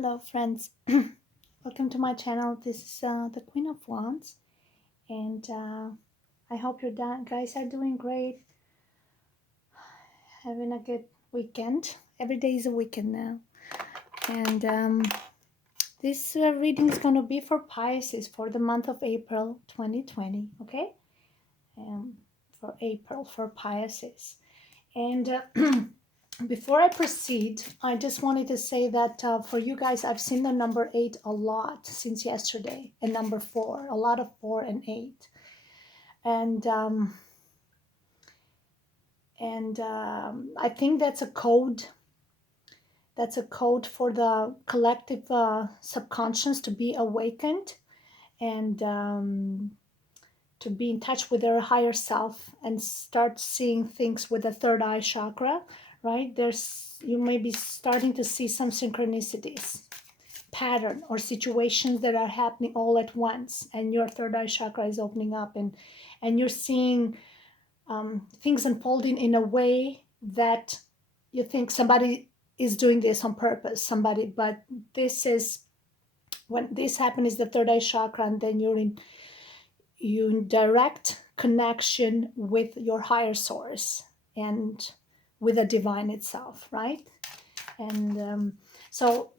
Hello, friends. Welcome to my channel. This is the Queen of Wands, and I hope you guys are doing great, having a good weekend. Every day is a weekend now, and this reading is going to be for Pisces for the month of April 2020. Okay, for April for Pisces, and before I proceed, I just wanted to say that for you guys, I've seen the number 8 a lot since yesterday, and number 4, a lot of 4 and 8. And I think that's a code. That's a code for the collective subconscious to be awakened and to be in touch with their higher self and start seeing things with the third eye chakra, right? You may be starting to see some synchronicities, pattern or situations that are happening all at once, and your third eye chakra is opening up, and you're seeing things unfolding in a way that you think somebody is doing this on purpose, but this is when this happens is the third eye chakra, and then you in direct connection with your higher source and with the divine itself, right? And so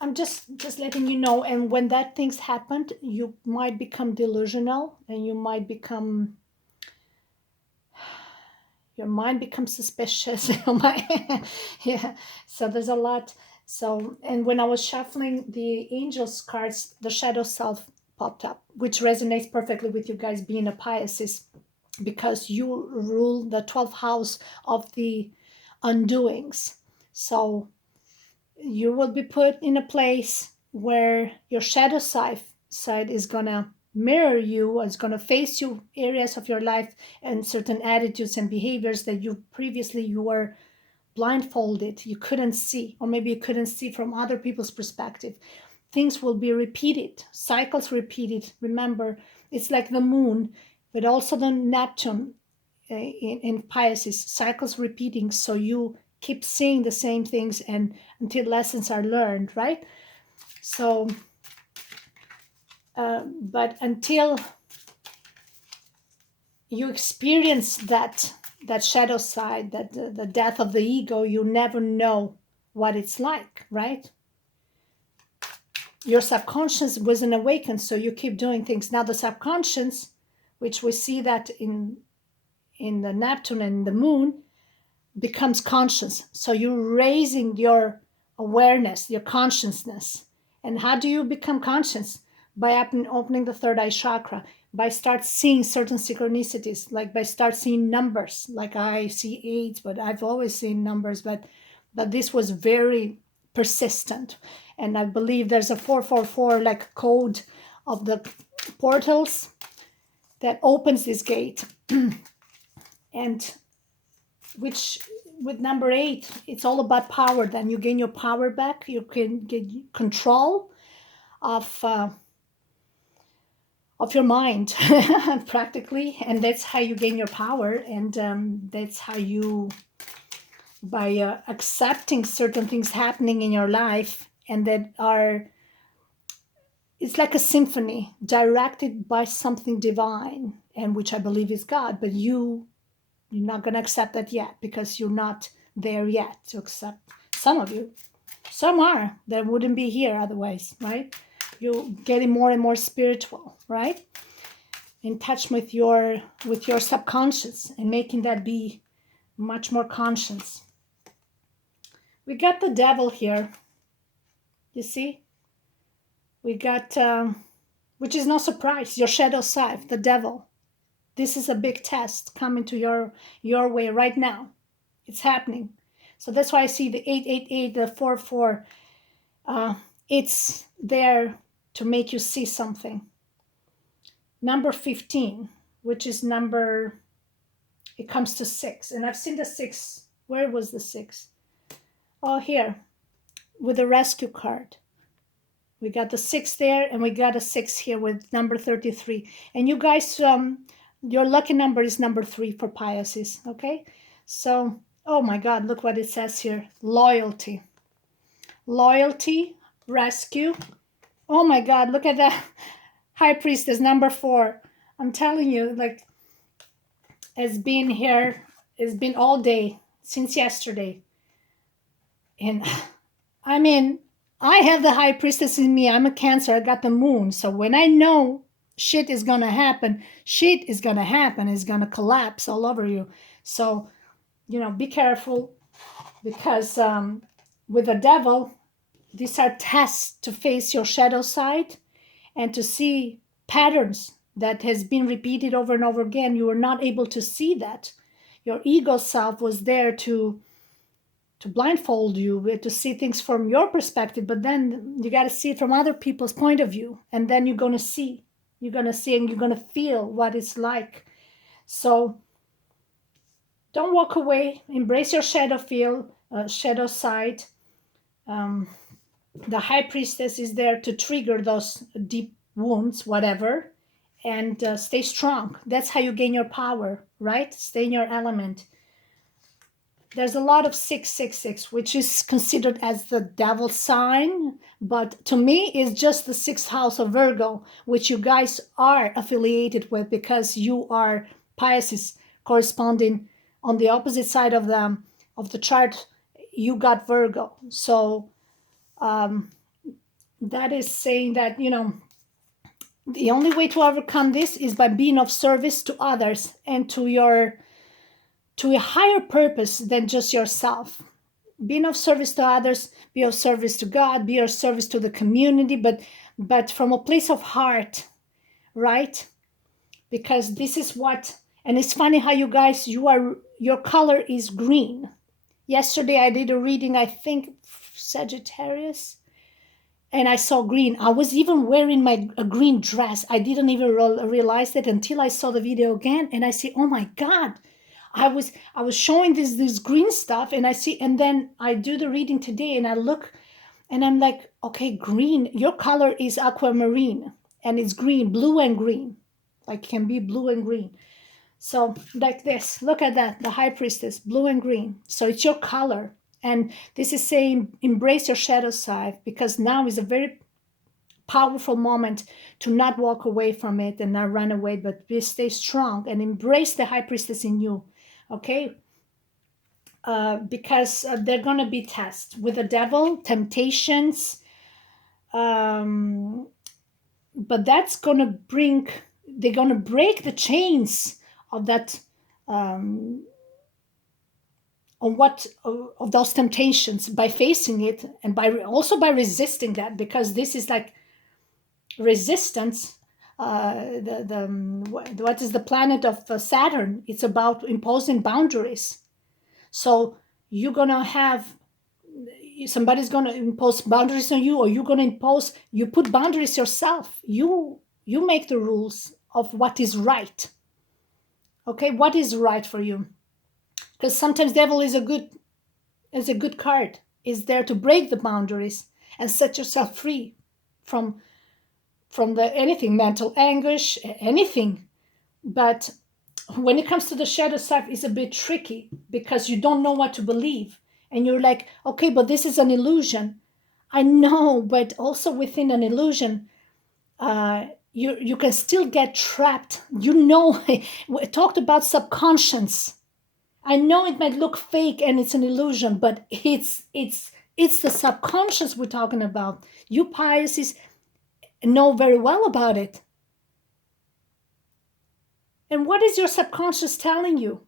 I'm just letting you know. And when that things happened, you might become delusional, and your mind becomes suspicious. Yeah. So there's a lot. So, and when I was shuffling the angels cards, the shadow self popped up, which resonates perfectly with you guys being a Pisces, because you rule the 12th house of the undoings. So you will be put in a place where your shadow side is gonna mirror you, is gonna face you areas of your life and certain attitudes and behaviors that you were blindfolded, you couldn't see, or maybe you couldn't see from other people's perspective. Things will be repeated, cycles repeated. Remember, it's like the moon, but also the Neptune in Pisces, cycles repeating. So you keep seeing the same things and until lessons are learned, right? So, but until you experience that shadow side, that the death of the ego, you never know what it's like, right? Your subconscious wasn't awakened, so you keep doing things. Now the subconscious, which we see that in the Neptune and the moon, becomes conscious. So you're raising your awareness, your consciousness. And how do you become conscious? By opening the third eye chakra, by start seeing certain synchronicities, like by start seeing numbers. Like I see 8, but I've always seen numbers, but this was very persistent. And I believe there's a 444 like code of the portals that opens this gate. And which with number 8, it's all about power. Then you gain your power back. You can get control of your mind practically, and that's how you gain your power. And that's how you, by accepting certain things happening in your life, and that are, it's like a symphony directed by something divine, and which I believe is God, but you're not going to accept that yet, because you're not there yet to accept. Some of you, some are, that wouldn't be here otherwise, right? You're getting more and more spiritual, right? In touch with your subconscious, and making that be much more conscious. We got the devil here. You see? We got, which is no surprise, your shadow side, the devil. This is a big test coming to your way right now. It's happening. So that's why I see the 888, the 44. It's there to make you see something. Number 15, which is number, it comes to 6. And I've seen the 6. Where was the 6? Oh, here, with the rescue card. We got the 6 there, and we got a 6 here with number 33. And you guys, your lucky number is number 3 for Pisces, okay? So, oh my God, look what it says here. Loyalty. loyalty, rescue. Oh my God, look at that. High Priestess, number 4. I'm telling you, like, it's been here, it's been all day since yesterday. And I mean, I have the High Priestess in me. I'm a Cancer. I got the moon. So when I know shit is going to happen, shit is going to happen. It's going to collapse all over you. So, be careful, because with the devil, these are tests to face your shadow side and to see patterns that has been repeated over and over again. You were not able to see that. Your ego self was there to blindfold you, to see things from your perspective, but then you got to see it from other people's point of view, and then you're going to see and you're going to feel what it's like. So don't walk away. Embrace your shadow side. The High Priestess is there to trigger those deep wounds, whatever, and stay strong. That's how you gain your power, right? Stay in your element. There's a lot of 666, which is considered as the devil sign, but to me is just the 6th house of Virgo, which you guys are affiliated with, because you are Pisces, corresponding on the opposite side of the chart. You got Virgo. So that is saying that, the only way to overcome this is by being of service to others and to a higher purpose than just yourself. Being of service to others, be of service to God, be of service to the community, but from a place of heart, right? Because this is what, and it's funny how you guys, your color is green. Yesterday I did a reading, I think Sagittarius, and I saw green. I was even wearing a green dress. I didn't even realize it until I saw the video again, and I see, oh my God, I was showing this green stuff, and I see, and then I do the reading today, and I look, and I'm like, okay, green. Your color is aquamarine, and it's green, blue and green, like can be blue and green. So like this, look at that, the High Priestess, blue and green. So it's your color. And this is saying, embrace your shadow side, because now is a very powerful moment to not walk away from it and not run away, but stay strong and embrace the High Priestess in you. Okay? Because they're going to be tests with the devil, temptations. But that's going to they're going to break the chains of that, of those temptations by facing it, and also by resisting that, because this is like resistance. What is the planet of Saturn? It's about imposing boundaries. So you're gonna have somebody's gonna impose boundaries on you, or you put boundaries yourself. You make the rules of what is right. Okay, what is right for you? Because sometimes devil is a good card. Is there to break the boundaries and set yourself free from the anything, mental anguish, anything. But when it comes to the shadow side, it's a bit tricky, because you don't know what to believe, and you're like, okay, but this is an illusion. I know, but also within an illusion, you can still get trapped. We talked about subconscious. I know it might look fake and it's an illusion, but it's the subconscious we're talking about. You Pisces know very well about it. And what is your subconscious telling you?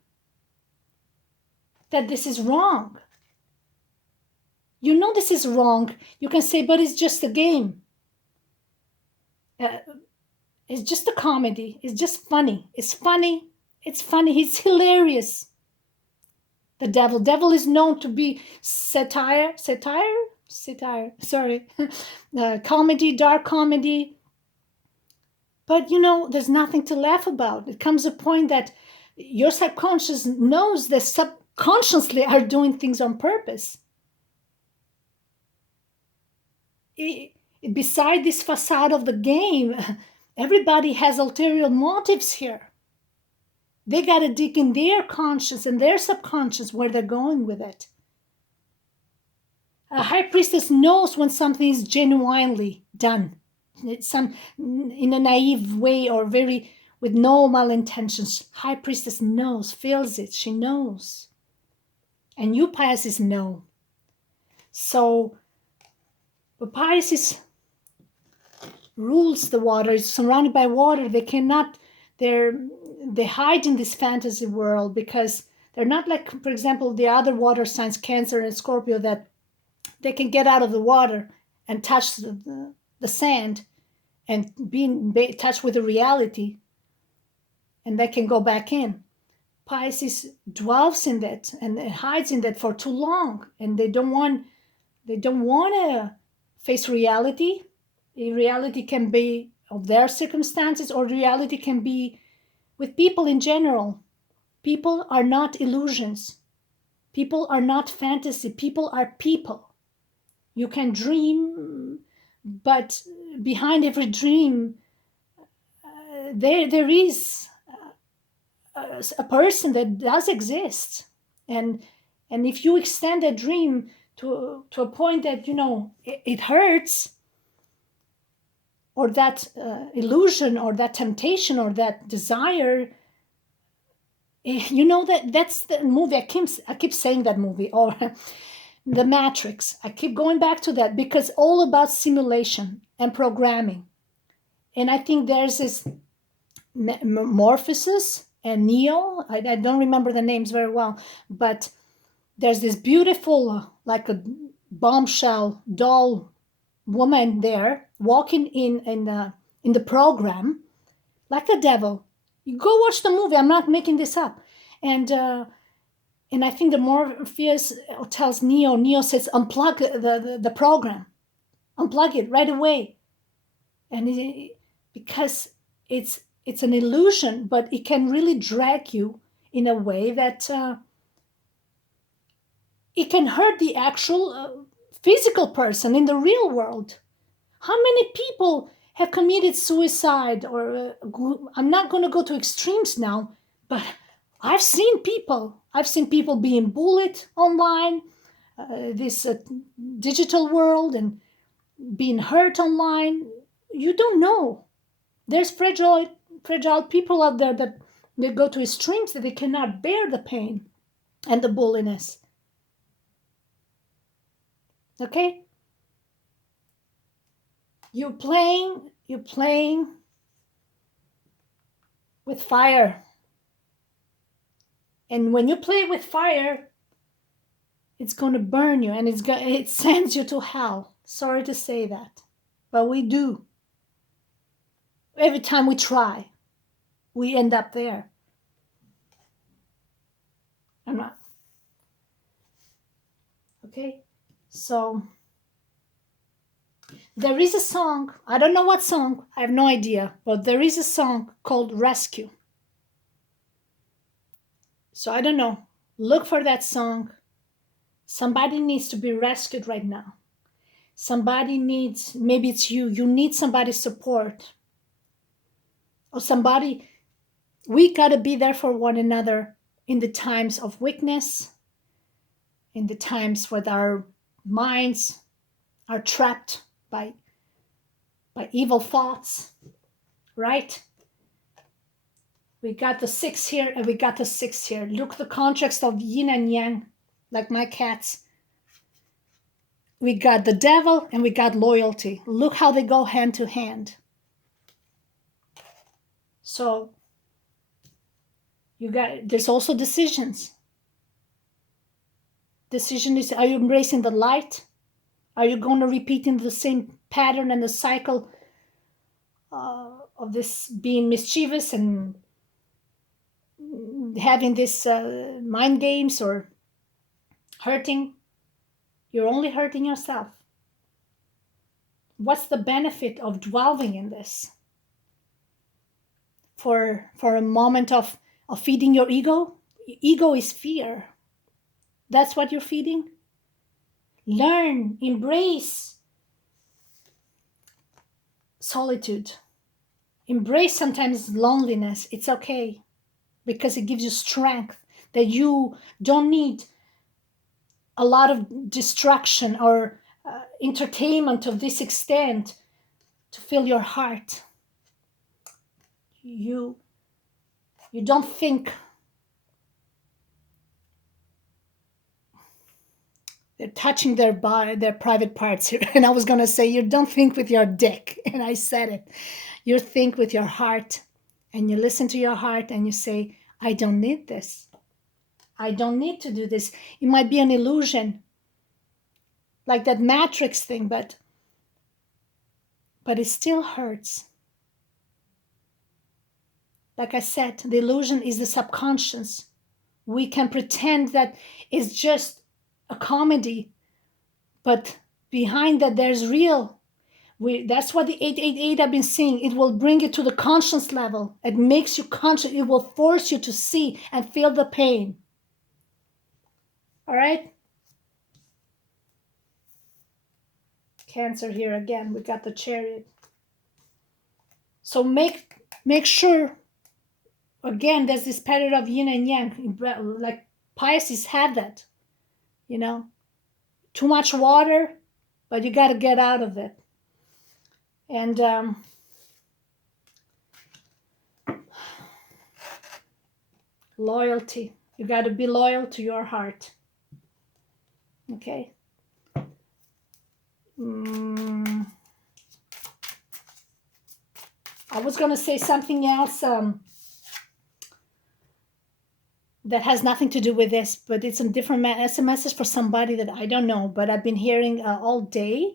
That this is wrong. You know this is wrong. You can say, but it's just a game. It's just a comedy. It's just funny. It's funny. It's funny. It's hilarious. The devil is known to be satire. Sorry, comedy, dark comedy. But there's nothing to laugh about. It comes a point that your subconscious knows that subconsciously are doing things on purpose. Beside this facade of the game, everybody has ulterior motives here. They got to dig in their conscious and their subconscious where they're going with it. A high priestess knows when something is genuinely done. It's some in a naive way or very with no malintentions. High priestess knows, feels it, she knows. And you Pisces know. So the Pisces rules the water, is surrounded by water. They hide in this fantasy world because they're not like, for example, the other water signs, Cancer and Scorpio, that they can get out of the water and touch the sand and be in touch with the reality, and they can go back in. Pisces dwells in that and hides in that for too long, and they don't want to face reality. Reality can be of their circumstances, or reality can be with people in general. People are not illusions. People are not fantasy. People are people. You can dream, but behind every dream, there is a person that does exist, and if you extend that dream to a point that it hurts, or that illusion, or that temptation, or that desire, that's the movie. I keep saying that movie, or the Matrix. I keep going back to that because all about simulation and programming. And I think there's this Morpheus and Neo. I don't remember the names very well, but there's this beautiful, like a bombshell doll woman there walking in the program like a devil. You go watch the movie. I'm not making this up. And I think the Morpheus tells Neo says, unplug the program, unplug it right away, and because it's an illusion, but it can really drag you in a way that it can hurt the actual physical person in the real world. How many people have committed suicide? Or I'm not going to go to extremes now, but I've seen people being bullied online, this digital world, and being hurt online. You don't know. There's fragile people out there that they go to extremes that they cannot bear the pain and the bulliness. Okay? You're playing with fire. And when you play with fire, it's going to burn you, and it sends you to hell. Sorry to say that, but we do. Every time we try, we end up there. I'm not. Okay? So there is a song, I don't know what song, I have no idea, but there is a song called Rescue. So I don't know. Look for that song. Somebody needs to be rescued right now. Somebody needs, maybe it's you need somebody's support. Or somebody, we got to be there for one another in the times of weakness, in the times when our minds are trapped by evil thoughts, right? We got the 6 here and we got the 6 here. Look, the contrast of yin and yang, like my cats. We got the devil and we got loyalty. Look how they go hand to hand. So there's also decisions. Decision is, are you embracing the light? Are you going to repeat in the same pattern and the cycle of this being mischievous and having this mind games or hurting? You're only hurting yourself. What's the benefit of dwelling in this? For a moment of feeding your ego? Ego is fear. That's what you're feeding? Learn, embrace solitude. Embrace sometimes loneliness. It's okay, because it gives you strength that you don't need a lot of distraction or entertainment of this extent to fill your heart. You don't think. They're touching their body, their private parts here. And I was going to say, you don't think with your dick. And I said it. You think with your heart. And you listen to your heart and you say, I don't need this. I don't need to do this. It might be an illusion, like that Matrix thing, but it still hurts. Like I said, the illusion is the subconscious. We can pretend that it's just a comedy, but behind that there's real. That's what the 888 I've been saying. It will bring you to the conscious level. It makes you conscious. It will force you to see and feel the pain. All right? Cancer here again. We got the Chariot. So make sure, again, there's this pattern of yin and yang. Like Pisces have that, you know. Too much water, but you got to get out of it. And loyalty. You got to be loyal to your heart. Okay. I was going to say something else that has nothing to do with this, but it's a different it's a message for somebody that I don't know, but I've been hearing all day.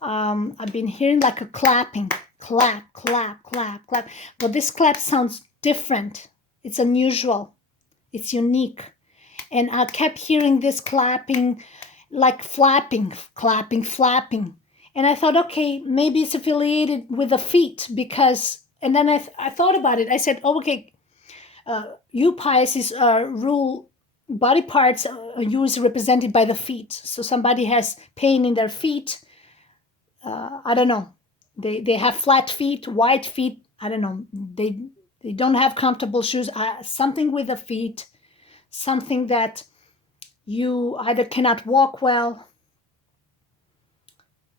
I've been hearing like a clapping, clap, clap, clap, clap. But this clap sounds different. It's unusual. It's unique. And I kept hearing this clapping, like flapping, clapping, flapping. And I thought, okay, maybe it's affiliated with the feet because, and then I thought about it. I said, oh, okay, you Pisces rule body parts usually represented by the feet. So somebody has pain in their feet. I don't know. They have flat feet, wide feet. I don't know. They don't have comfortable shoes. Something with the feet, something that you either cannot walk well,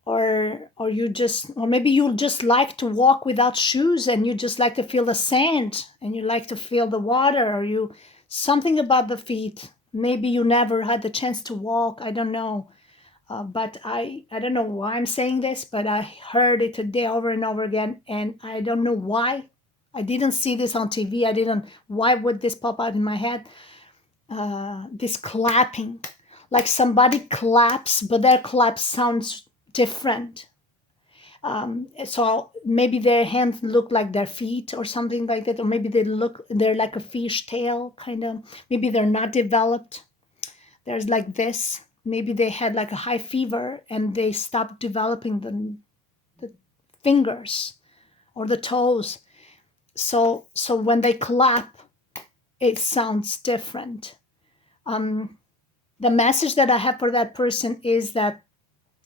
or you just, or maybe you just like to walk without shoes and you just like to feel the sand and you like to feel the water, or you something about the feet. Maybe you never had the chance to walk. I don't know. But I don't know why I'm saying this, but I heard it today over and over again, and I don't know why. I didn't see this on TV. Why would this pop out in my head? This clapping, like somebody claps, but their clap sounds different. So maybe their hands look like their feet or something like that, or maybe they're like a fish tail, kind of. Maybe they're not developed. There's like this. Maybe they had like a high fever and they stopped developing the fingers or the toes. So when they clap, it sounds different. The message that I have for that person is that,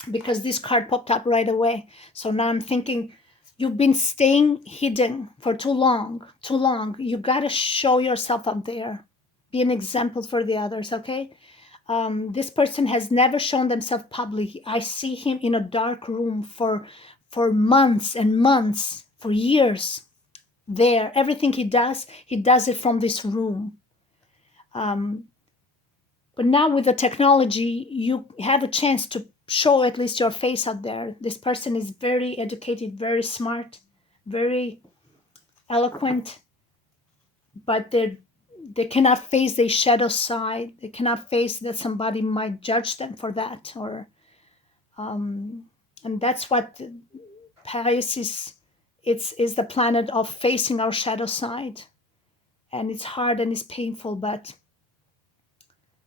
because this card popped up right away. So now I'm thinking, you've been staying hidden for too long. You got to show yourself up there. Be an example for the others, okay? This person has never shown themselves publicly. I see him in a dark room for months and months, for years. There, everything he does it from this room. But now with the technology, you have a chance to show at least your face out there. This person is very educated, very smart, very eloquent, but they cannot face their shadow side. They cannot face that somebody might judge them for that, or and that's what Pisces is the planet of facing our shadow side. And it's hard and it's painful, but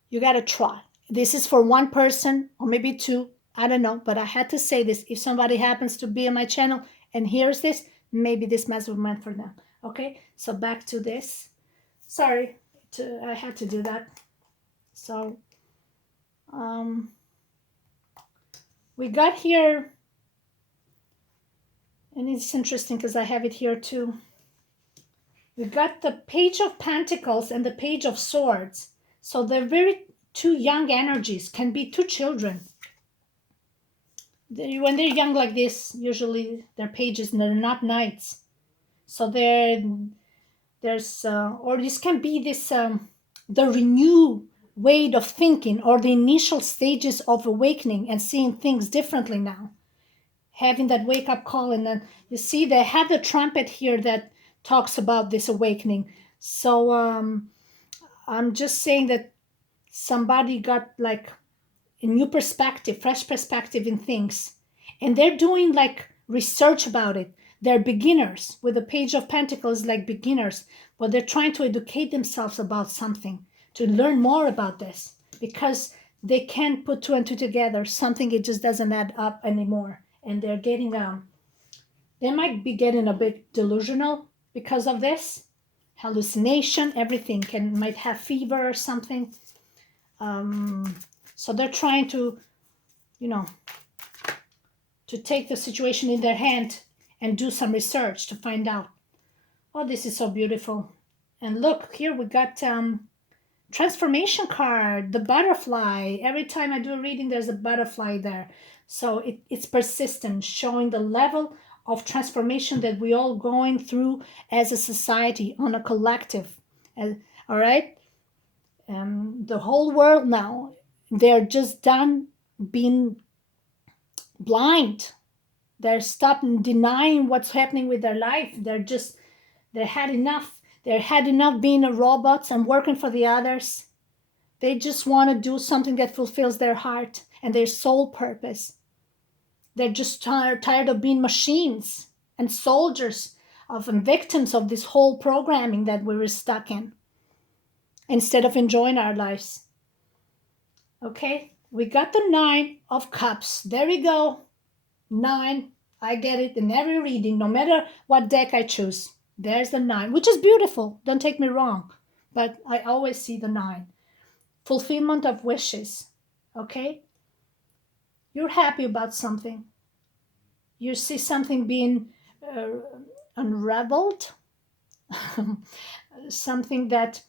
you got to try. This is for one person or maybe two. I don't know, but I had to say this. If somebody happens to be on my channel and hears this, maybe this message was meant for them. Okay, so back to this. Sorry, I had to do that. So we got here, and it's interesting because I have it here too. We got the Page of Pentacles and the Page of Swords. So they're very two young energies, can be two children. When they're young like this, usually they're pages and they're not knights. So or this can be this the renewed way of thinking, or the initial stages of awakening and seeing things differently now, having that wake up call. And then you see they have the trumpet here that talks about this awakening. So I'm just saying that somebody got like a new perspective, fresh perspective in things, and they're doing like research about it. They're beginners with the Page of Pentacles, like beginners, but they're trying to educate themselves about something, to learn more about this, because they can't put two and two together. Something, it just doesn't add up anymore, and they're getting they might be getting a bit delusional because of this hallucination. Everything might have fever or something. So they're trying to, you know, to take the situation in their hand and do some research to find out. Oh, this is so beautiful. And look, here we got transformation card, the butterfly. Every time I do a reading, there's a butterfly there. So it's persistent, showing the level of transformation that we all going through as a society, on a collective. All right? The whole world now, they're just done being blind. They're stopping denying what's happening with their life. They had enough. They had enough being a robots and working for the others. They just want to do something that fulfills their heart and their soul purpose. They're just tired of being machines and soldiers and victims of this whole programming that we were stuck in, instead of enjoying our lives. Okay, we got the Nine of Cups. There we go. 9. I get it in every reading, no matter what deck I choose. There's the 9, which is beautiful. Don't take me wrong. But I always see the 9. Fulfillment of wishes. Okay? You're happy about something. You see something being unraveled. Something that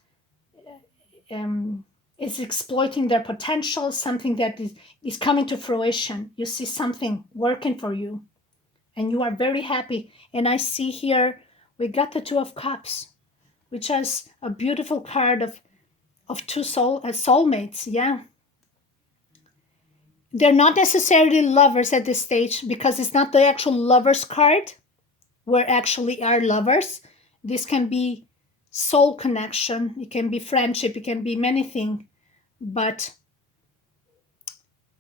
is exploiting their potential. Something that is coming to fruition. You see something working for you. And you are very happy. And I see here we got the Two of Cups, which is a beautiful card of two soulmates. Yeah. They're not necessarily lovers at this stage, because it's not the actual lovers card where actually are lovers. This can be soul connection. It can be friendship. It can be many things. But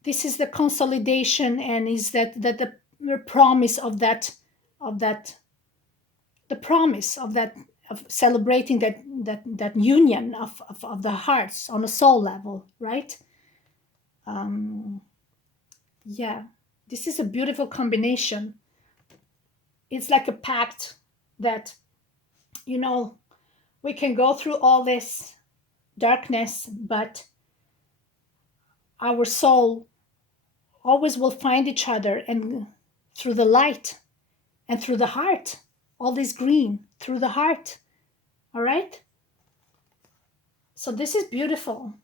this is the consolidation, and is that the promise of that the promise of that, of celebrating that union of the hearts on a soul level, right? Yeah, this is a beautiful combination. It's like a pact that, we can go through all this darkness, but our soul always will find each other, and through the light and through the heart, all this green through the heart. All right, so this is beautiful.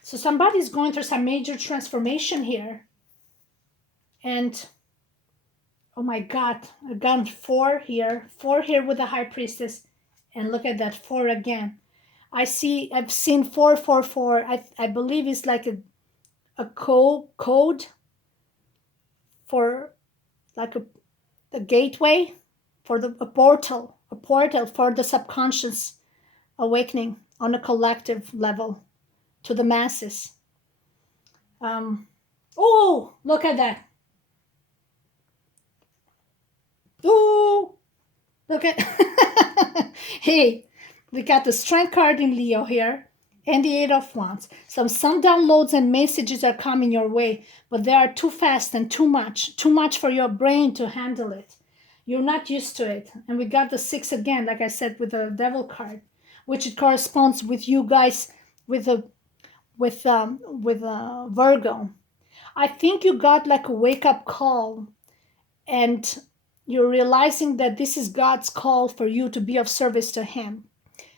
So somebody's going through some major transformation here, and oh my God, I've gone 4 here with the High Priestess, and look at that 4 again. I've seen 444. I believe it's like a code for like a gateway for a portal for the subconscious awakening on a collective level to the masses. Oh, look at that. Oh, look at hey, we got the Strength card in Leo here, and the 8 of Wands. Some downloads and messages are coming your way, but they are too fast and too much for your brain to handle it. You're not used to it. And we got the 6 again, like I said, with the Devil card, which it corresponds with you guys with Virgo. I think you got like a wake-up call, and you're realizing that this is God's call for you to be of service to Him.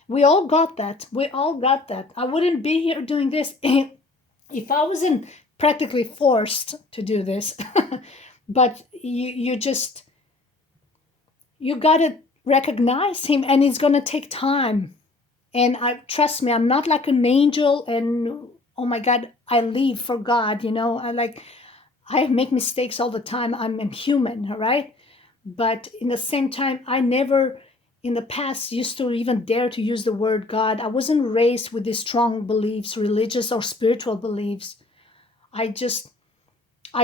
We all got that. We all got that. I wouldn't be here doing this if I wasn't practically forced to do this. But you gotta recognize him, and it's gonna take time. And I trust me, I'm not like an angel, and oh my God, I live for God. I make mistakes all the time. I'm human, all right? But in the same time, I never in the past used to even dare to use the word God. I wasn't raised with these strong beliefs, religious or spiritual beliefs. I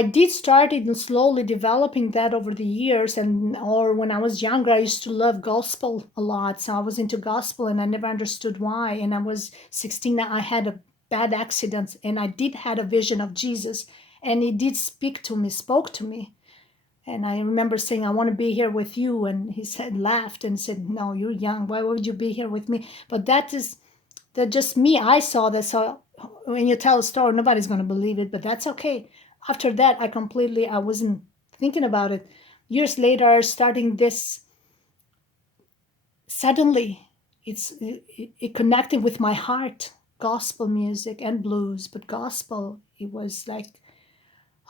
did start it slowly developing that over the years, and or when I was younger, I used to love gospel a lot. So I was into gospel, and I never understood why. And I was 16. I had a bad accident, and I did had a vision of Jesus, and he did spoke to me. And I remember saying, I want to be here with you. And he said, laughed and said, no, you're young. Why would you be here with me? But that just me. I saw that. So when you tell a story, nobody's going to believe it, but that's okay. After that, I wasn't thinking about it. Years later, starting this, suddenly it connected with my heart, gospel music and blues, but gospel, it was like,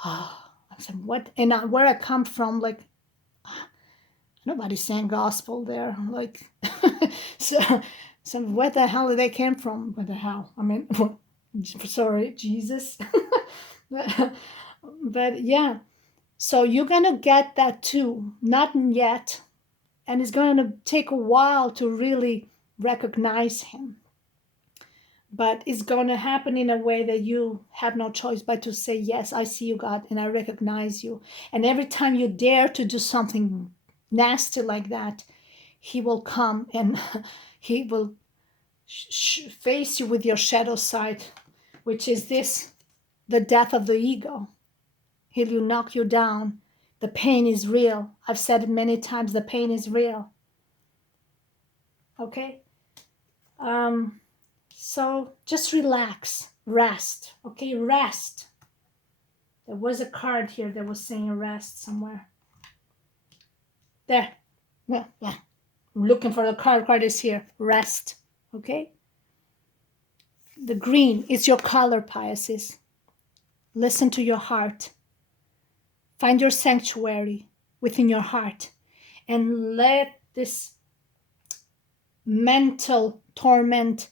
I said, what? And where I come from, like, nobody sang gospel there. Like, so, where the hell did they came from? Where the hell? I mean, sorry, Jesus. But yeah, so you're gonna get that too. Not yet, and it's gonna take a while to really recognize him. But it's gonna happen in a way that you have no choice but to say, yes, I see you, God, and I recognize you. And every time you dare to do something nasty like that, he will come and he will face you with your shadow side, which is the death of the ego. He'll knock you down. The pain is real. I've said it many times, the pain is real. Okay? So just relax, rest. Okay, rest. There was a card here that was saying rest somewhere. There. Yeah. I'm looking for the card. Card is here. Rest. Okay? The green is your color, Pisces. Listen to your heart. Find your sanctuary within your heart, and let this mental torment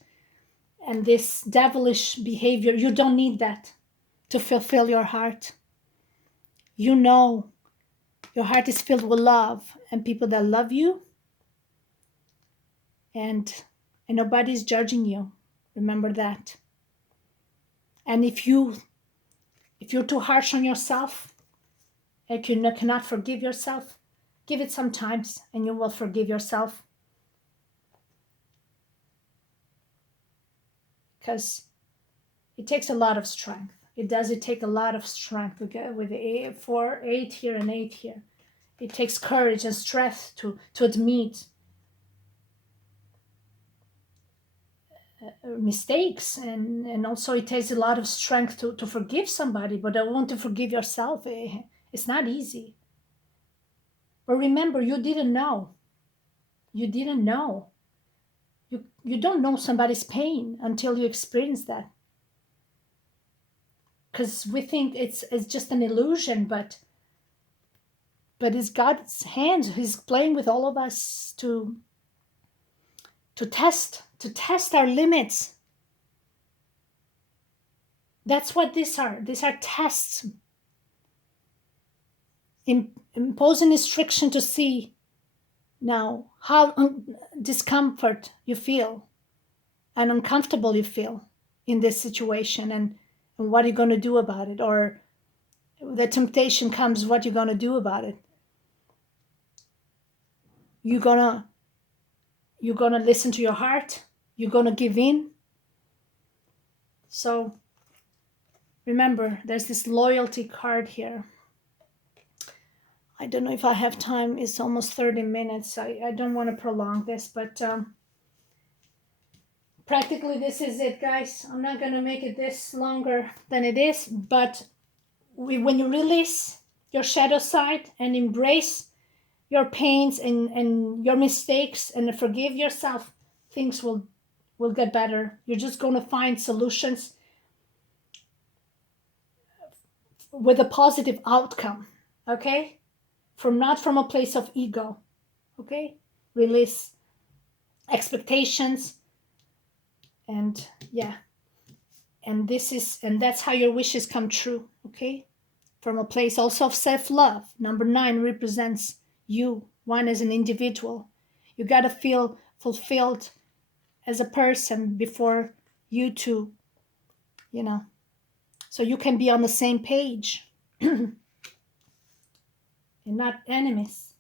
and this devilish behavior, you don't need that to fulfill your heart. You know your heart is filled with love and people that love you, and nobody's judging you. Remember that. And if you're too harsh on yourself, and you cannot forgive yourself, give it some time and you will forgive yourself. Because it takes a lot of strength. It take a lot of strength with 8 here and 8 here. It takes courage and strength to admit mistakes, and also it takes a lot of strength to forgive somebody, but I want to forgive yourself. It's not easy. But remember, you didn't know. You didn't know. You don't know somebody's pain until you experience that. Because we think it's just an illusion, but it's God's hands. He's playing with all of us to test our limits. That's what these are. These are tests. Imposing restriction to see now how discomfort you feel and uncomfortable you feel in this situation, and what are you going to do about it, or the temptation comes, what you're going to do about it. You're gonna listen to your heart. You're gonna give in. So remember, there's this loyalty card here. I don't know if I have time. It's almost 30 minutes. I don't want to prolong this, but practically this is it, guys. I'm not going to make it this longer than it is, but when you release your shadow side and embrace your pains and your mistakes and forgive yourself, things will get better. You're just going to find solutions with a positive outcome, okay? Not from a place of ego, okay? Release expectations, and yeah, and that's how your wishes come true, okay? From a place also of self-love. Number 9 represents you, one as an individual. You got to feel fulfilled as a person before you two, so you can be on the same page and not enemies.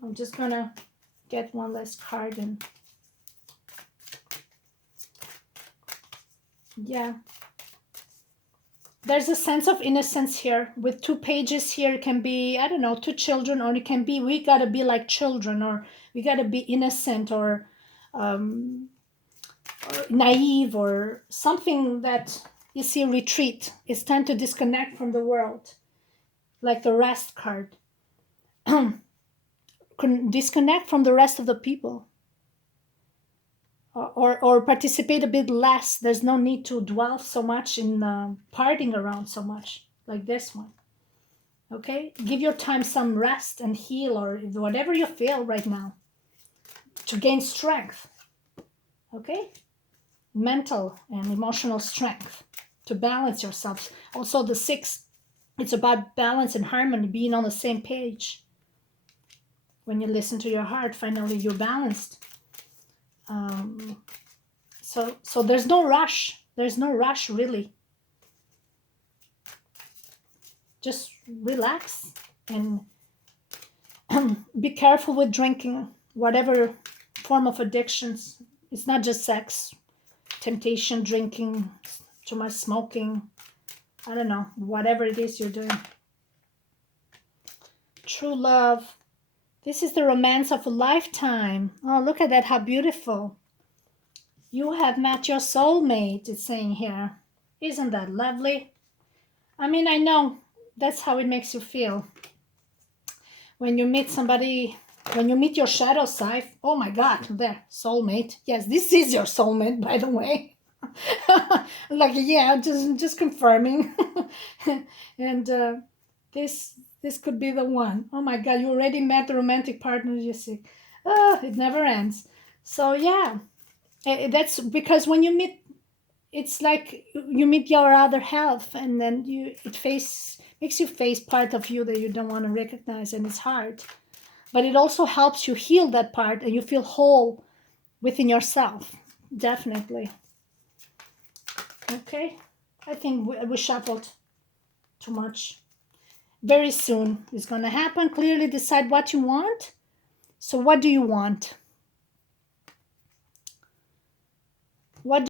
I'm just gonna get one last card, and yeah, there's a sense of innocence here with 2 pages here. It can be, I don't know, 2 children, or it can be we gotta be like children, or we gotta be innocent, or naive, or something that you see. Retreat. It's time to disconnect from the world, like the rest card. Disconnect from the rest of the people, or participate a bit less. There's no need to dwell so much in partying around so much like this one. Okay, give your time some rest and heal, or whatever you feel right now, to gain strength. Okay, mental and emotional strength to balance yourselves. Also, the 6, it's about balance and harmony, being on the same page. When you listen to your heart, finally you're balanced. So there's no rush. There's no rush, really. Just relax and be careful with drinking, whatever form of addictions. It's not just sex, temptation, drinking, too much smoking, I don't know, whatever it is you're doing. True love. This is the romance of a lifetime. Oh, look at that, how beautiful. You have met your soulmate, it's saying here. Isn't that lovely? I mean, I know that's how it makes you feel. When you meet somebody, when you meet your shadow side, oh my God, there, soulmate. Yes, this is your soulmate, by the way. Like, yeah, just confirming. And this could be the one. Oh my God, you already met the romantic partner, you see. It never ends. So yeah, that's because when you meet, it's like you meet your other half, and then makes you face part of you that you don't want to recognize, and it's hard. But it also helps you heal that part, and you feel whole within yourself. Definitely. Okay, I think we shuffled too much. Very soon it's going to happen. Clearly decide what you want. So what do you want?